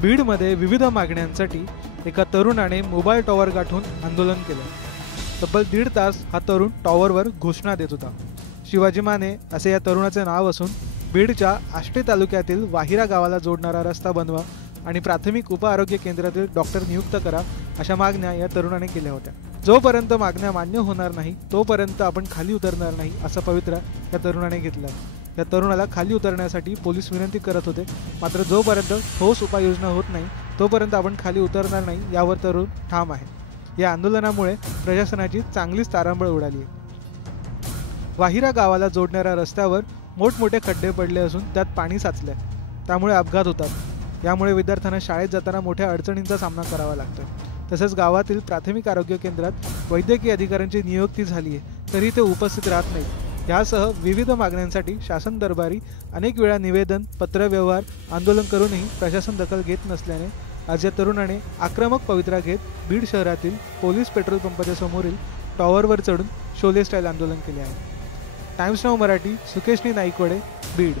बीडमध्ये विविध मागण्यांसाठी एका तरुणाने मोबाईल टॉवर गाठून आंदोलन केलं। तब्बल 1.5 तास हा तरुण टॉवरवर घोषणा देत होता। शिवाजी माने असे या तरुणाचे नाव असून बीडच्या आष्टे तालुक्यातील वाहिरा गावाला जोडणारा रस्ता बनवा आणि प्राथमिक उपआरोग्य केंद्रातील डॉक्टर नियुक्त करा अशा मागण्या या तरुणाने केल्या होत्या। जोपर्यंत मागण्या मान्य होणार नाही तोपर्यंत आपण खाली उतरणार नाही असा पवित्रा या तरुणाने घेतला। या तरुणाला खाली उतरण्यासाठी पोलीस विनंती करत होते, मात्र जोपर्यंत ठोस उपाययोजना होत नाही तोपर्यंत आपण खाली उतरणार नाही यावर तरुण ठाम आहे। या आंदोलनामुळे प्रशासनाची चांगलीच तारांबळ उडाली आहे। वाहिरा गावाला जोडणाऱ्या रस्त्यावर मोठमोठे खड्डे पडले असून त्यात पाणी साचले, त्यामुळे अपघात होतात। यामुळे विद्यार्थ्यांना शाळेत जाताना मोठ्या अडचणींचा सामना करावा लागतो। तसेच गावातील प्राथमिक आरोग्य केंद्रात वैद्यकीय अधिकाऱ्यांची नियुक्ती झाली आहे तरी ते उपस्थित राहत नाहीत। यासह विविध मागण्यांसाठी शासन दरबारी अनेक वेळा निवेदन, पत्रव्यवहार, आंदोलन करूनही प्रशासन दखल घेत नसल्याने आज या तरुणाने आक्रमक पवित्रा घेत बीड शहरातील पोलीस पेट्रोल पंपाच्या समोरील टॉवरवर चढून शोले स्टाईल आंदोलन केले आहे। Times Now Marathi, Sukeshani Naikwade, Beed.